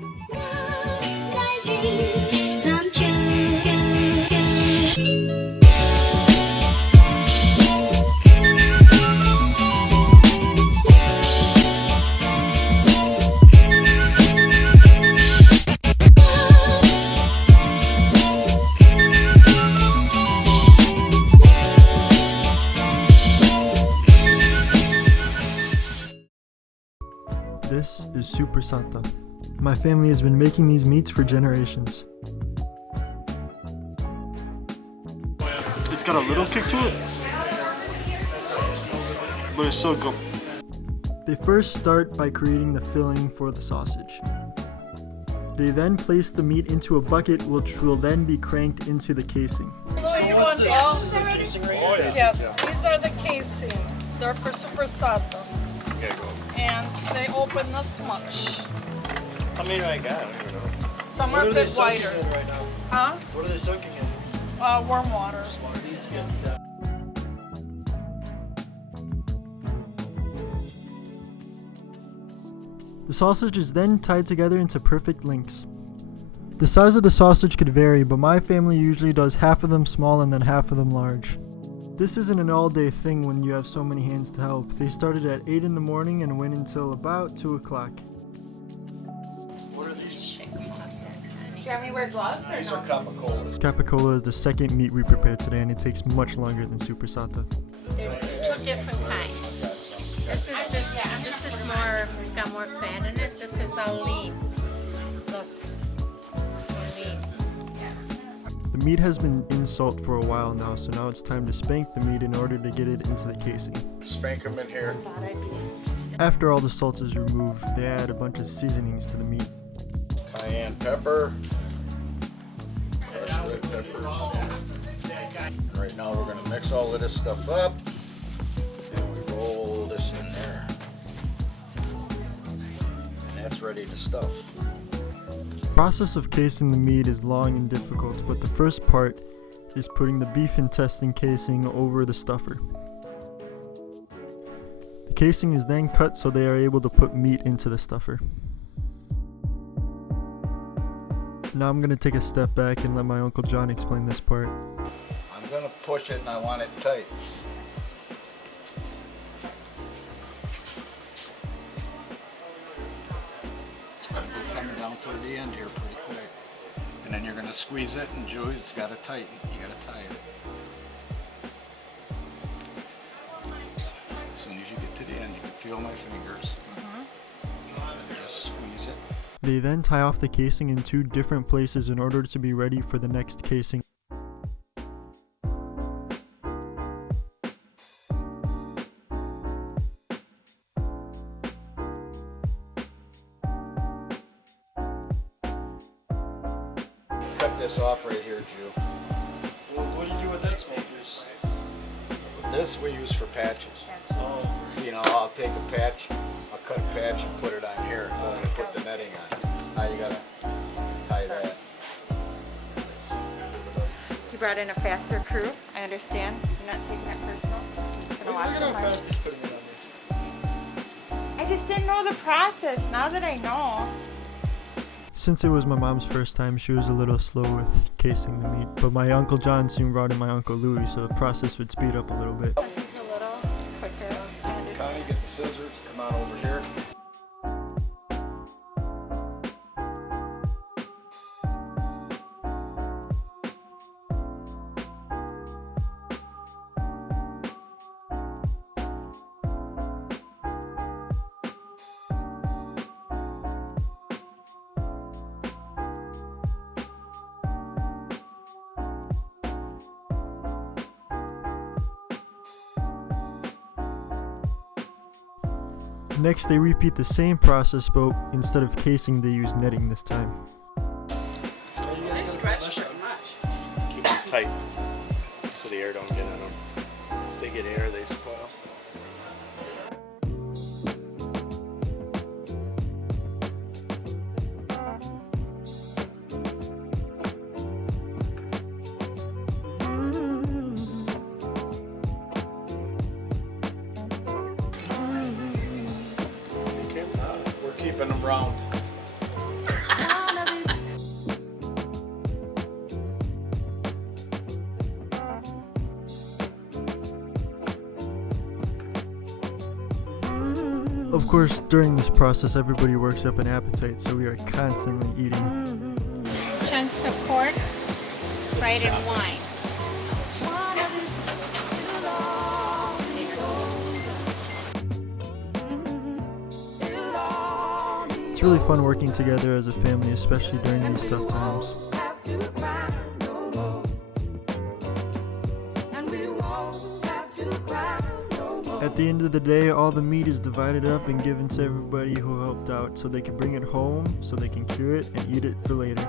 My dreams come true. This is Super Sata. My family has been making these meats for generations. It's got a little kick to it, but it's so good. They first start by creating the filling for the sausage. They then place the meat into a bucket which will then be cranked into the casing. This is the casing right here? Yes, these are the casings. They're for Super Sata. And they open this much. How many do I got? I don't even know. Some What are are a they bit soaking wider. in right now? Huh? What are they soaking in? Warm water. The sausage is then tied together into perfect links. The size of the sausage could vary, but my family usually does half of them small and then half of them large. This isn't an all-day thing when you have so many hands to help. They started at 8 in the morning and went until about 2 o'clock. What are these? Jeremy, wear gloves or These are capicolas. Capicola is the second meat we prepared today, and it takes much longer than Super Sata. They're two different kinds. This is more, it's got more fat in it. This is all lean. Look, lean. The meat has been in salt for a while now, so now it's time to spank the meat in order to get it into the casing. Spank them in here. After all the salt is removed, they add a bunch of seasonings to the meat. Cayenne pepper. Crushed red pepper. Right now we're gonna mix all of this stuff up. And we roll this in there. And that's ready to stuff. The process of casing the meat is long and difficult, but the first part is putting the beef intestine casing over the stuffer. The casing is then cut so they are able to put meat into the stuffer. Now I'm going to take a step back and let my Uncle John explain this part. I'm gonna push it and I want it tight. It's gonna go coming down toward the end here pretty quick. And then you're gonna squeeze it and Joey, it's gotta tighten. You gotta tie it. As soon as you get to the end, you can feel my fingers. And just squeeze it. They then tie off the casing in 2 different places in order to be ready for the next casing. Cut this off right here, Jew. Well, what do you do with that smokers? This we use for patches. Oh, So, you know, I'll take a patch, I'll cut a patch and put it on here, and put the netting on. Now you gotta tie that. You brought in a faster crew. I understand. You're not taking it personal. I'm just gonna look watch at it. how fast he's putting it on I just didn't know the process. Now that I know. Since it was my mom's first time, she was a little slow with casing the meat, but my Uncle John soon brought in my Uncle Louis, so the process would speed up a little bit. He's a little quicker. I understand. Connie, get the scissors, come on over here. Next, they repeat the same process, but instead of casing, they use netting this time. They stretch too much. Keep them tight so the air don't get in them. If they get air, they spoil. We're keeping them round. Of course, during this process, everybody works up an appetite, so we are constantly eating. Chunks of pork fried in wine. It's really fun working together as a family, especially during these tough times. At the end of the day, all the meat is divided up and given to everybody who helped out so they can bring it home, so they can cure it and eat it for later.